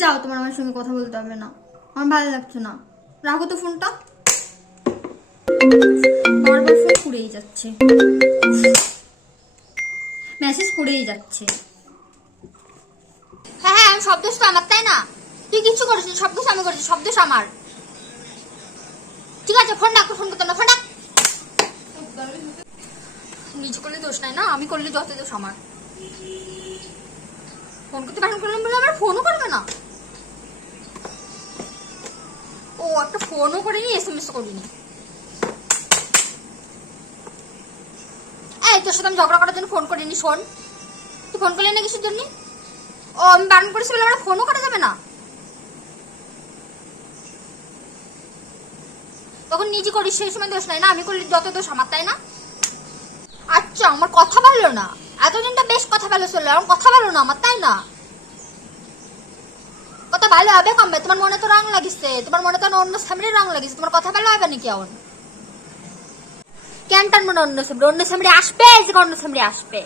যাও, তোমার আমার সঙ্গে কথা বলতে হবে না, আমার ভালো লাগছে না। রাখো তো ফোনটা, বারবার ফোন করেই যাচ্ছে, মেসেজ করেই যাচ্ছে। হ্যাঁ হ্যাঁ, আমি সব দোষ তো আমার, তাই না? তুই কিছু করিস নি, সব দোষ আমি করেছি, সব দোষ আমার। ঠিক আছে, ফোন ডাক, ফোন করতে না, ফোন ডাক। নিজে করলে দোষ নাই না, আমি করলে যত দোষ আমার। ফোন করতে বারণ করলাম বলে আমার ফোনও করবে না। ও একটা ফোনও করিনি, SMS করিনি। এই তোর সাথে আমি ঝগড়া করার জন্য ফোন করিনি। শোন, তুই ফোন করলি না কিছুর জন্য? ও আমি বারণ করেছি বলে আমার ফোনও করা যাবে না? তখন নিজে করিস, সেই সময় দোষ নাই না, আমি করলে যত দোষ আমার, তাই না? আচ্ছা, আমার কথা ভালো না, এতদিনটা বেশ কথা ভালো চললো, আমার কথা ভালো না আমার, তাই না? কথা ভালো হবে কমবে? তোমার মনে তো রং লাগিছে, তোমার মনে তো অন্য সামনের রং লাগিছে, তোমার কথা ভালো হবে নাকি এখন? কেনটার মনে অন্য সামনে? অন্য সামনে আসবে, যে অন্য সামনে আসবে।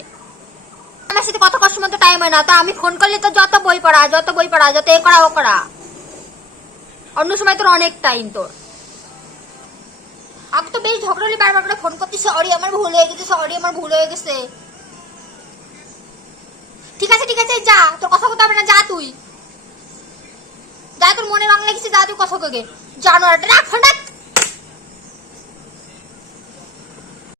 আমার সাথে কত কষ্ট মতো টাইম হয় না, তা আমি ফোন করলে তো যত বই পড়া, যত এ করা ও করা। অন্য সময় তোর অনেক টাইম তোর। আমি তো বেশ ঝগড়ালি, বারবার করে ফোন করছি, সরি আমার ভুল হয়ে গেছে, সরি আমার ভুল হয়ে গেছে। ঠিক আছে ঠিক আছে, যা, তোর কথা বলতে হবে না, যা তুই যা, তোর মনে রং লেগেছে, যা তুই কথা কগে। জানোয়ারটা রাখ, ফোন রাখ।